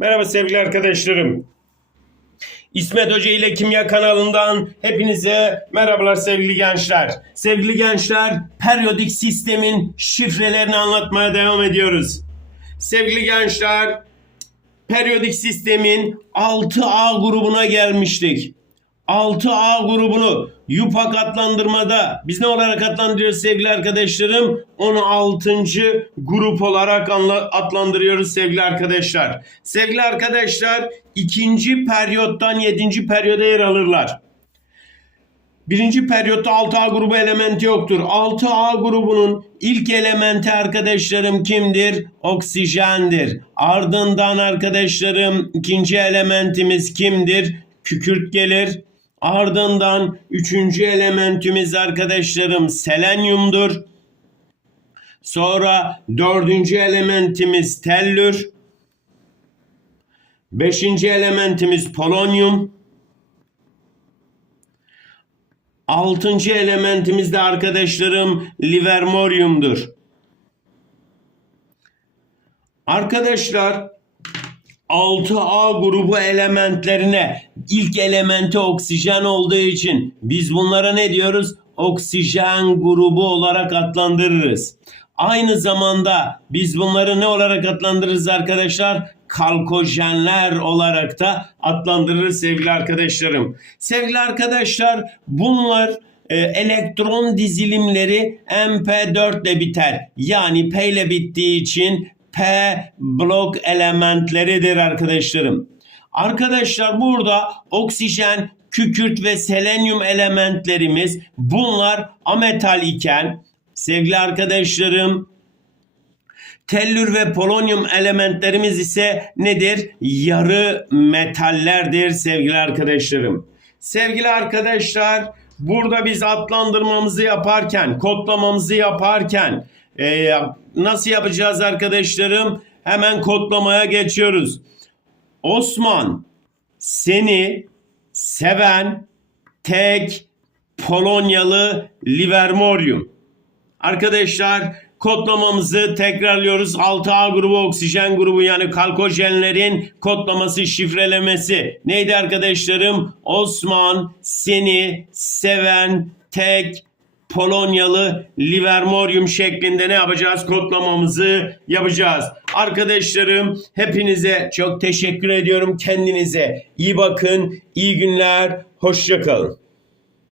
Merhaba sevgili arkadaşlarım. İsmet Hoca ile Kimya kanalından hepinize merhabalar sevgili gençler. Sevgili gençler, periyodik sistemin şifrelerini anlatmaya devam ediyoruz. Sevgili gençler, periyodik sistemin 6A grubuna gelmiştik. 6A grubunu yupak adlandırmada biz ne olarak adlandırıyoruz sevgili arkadaşlarım? Onu 6. grup olarak adlandırıyoruz sevgili arkadaşlar. Sevgili arkadaşlar ikinci periyottan 7. periyoda yer alırlar. Birinci periyotta 6A grubu elementi yoktur. 6A grubunun ilk elementi arkadaşlarım kimdir? Oksijendir. Ardından arkadaşlarım ikinci elementimiz kimdir? Kükürt gelir. Ardından üçüncü elementimiz arkadaşlarım selenyumdur. Sonra dördüncü elementimiz tellür. Beşinci elementimiz polonyum. Altıncı elementimiz de arkadaşlarım livermoriumdur. Arkadaşlar 6A grubu elementlerine ilk elementi oksijen olduğu için biz bunlara ne diyoruz? Oksijen grubu olarak adlandırırız. Aynı zamanda biz bunları ne olarak adlandırırız arkadaşlar? Kalkojenler olarak da adlandırırız sevgili arkadaşlarım. Sevgili arkadaşlar bunlar e, elektron dizilimleri MP4 ile biter. Yani P ile bittiği için P blok elementleridir arkadaşlarım. Arkadaşlar burada oksijen, kükürt ve selenyum elementlerimiz bunlar ametal iken sevgili arkadaşlarım Tellür ve polonyum elementlerimiz ise nedir? Yarı metallerdir sevgili arkadaşlarım. Sevgili arkadaşlar burada biz adlandırmamızı yaparken, kodlamamızı yaparken e, nasıl yapacağız arkadaşlarım? Hemen kodlamaya geçiyoruz. Osman seni seven tek Polonyalı Livermorium. Arkadaşlar kodlamamızı tekrarlıyoruz. 6A grubu oksijen grubu yani kalkojenlerin kodlaması şifrelemesi. Neydi arkadaşlarım? Osman seni seven tek Polonyalı Livermorium şeklinde ne yapacağız? Kodlamamızı yapacağız. Arkadaşlarım hepinize çok teşekkür ediyorum. Kendinize iyi bakın. İyi günler. Hoşçakalın.